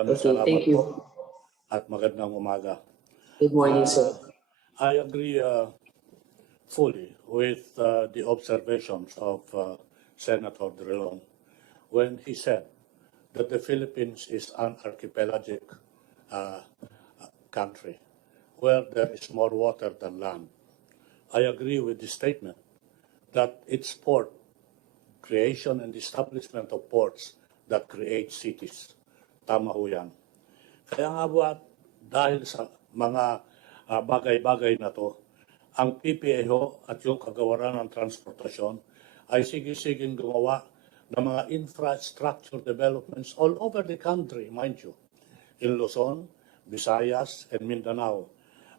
Maraming Okay, salamat thank you. po at magandang umaga. Good morning, Uh, sir. I agree uh, fully with uh, the observations of uh, Senator Drilon when he said that the Philippines is an archipelagic uh, country where there is more water than land. I agree with the statement that it's port creation and establishment of ports that create cities. Tama ho yan. Kaya nga ba, dahil sa mga ah, bagay-bagay na to, ang PPA ho at yung kagawaran ng transportasyon ay sige-siging gumawa ng mga infrastructure developments all over the country, mind you. In Luzon, Visayas, and Mindanao.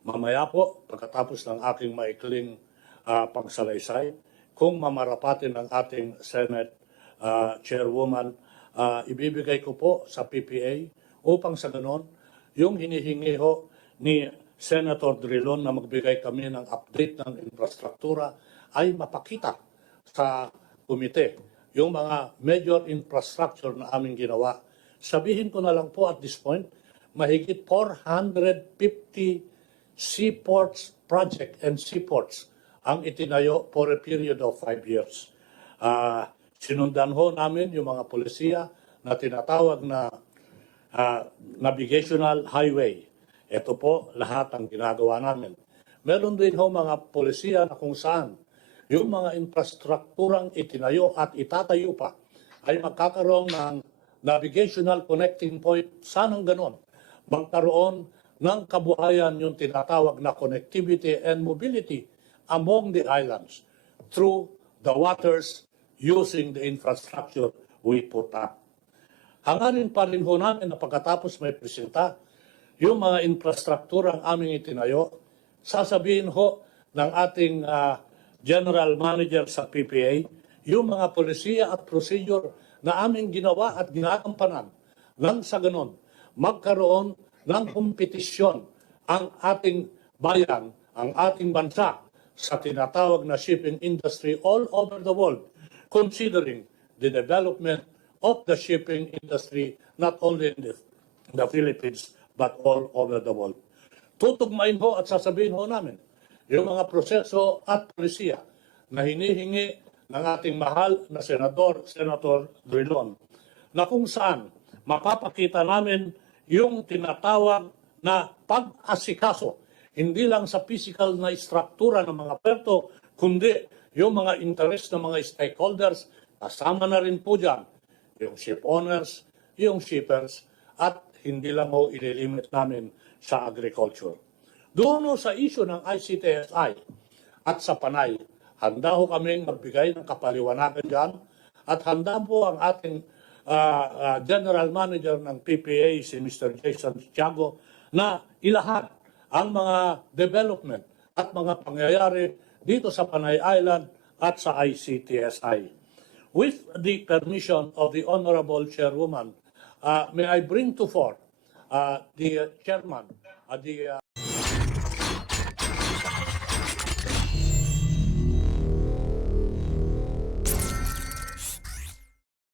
Mamaya po, pagkatapos ng aking maikling ah, pangsalaysay, kung mamarapatin ng ating Senate ah, Chairwoman, ah, ibibigay ko po sa PPA upang sa ganon, yung hinihingi ho ni Senator Drilon na magbigay kami ng update ng infrastruktura ay mapakita sa komite yung mga major infrastructure na aming ginawa. Sabihin ko na lang po at this point, mahigit 450 seaports project and seaports ang itinayo for a period of five years. Ah, sinundan ho namin yung mga polisiya na tinatawag na ah, navigational highway. Ito po lahat ang ginagawa namin. Meron din ho mga polisiya na kung saan yung mga infrastrukturang itinayo at itatayo pa ay magkakaroon ng navigational connecting point. Sanang ganon. Magkaroon ng kabuhayan yung tinatawag na connectivity and mobility among the islands through the waters using the infrastructure we put up. Hangarin pa rin ho namin na pagkatapos may presenta, yung mga infrastruktura ang aming itinayo, sasabihin ho ng ating ah, general manager sa PPA, yung mga polisiya at procedure na aming ginawa at ginagampanan nang sa ganon, magkaroon ng kompetisyon ang ating bayan, ang ating bansa sa tinatawag na shipping industry all over the world, considering the development of the shipping industry not only in the, the Philippines but all over the world. Tutugmain ho at sasabihin ho namin yung mga proseso at polisiya na hinihingi ng ating mahal na senador, Senator Drilon, na kung saan mapapakita namin yung tinatawag na pag-asikaso, hindi lang sa physical na istruktura ng mga perto, kundi yung mga interest ng mga stakeholders, kasama na rin po dyan yung ship owners, yung shippers, at hindi lang ho ililimit namin sa agriculture. Doon ho sa issue ng ICTSI at sa Panay, handa ho kaming magbigay ng kapaliwanagan dyan at handa po ang ating ah, ah, General Manager ng PPA, si Mr. Jason Tiago, na ilahad ang mga development at mga pangyayari dito sa Panay Island at sa ICTSI. With the permission of the Honorable Chairwoman, uh, may I bring to fore uh, the chairman, uh, the uh,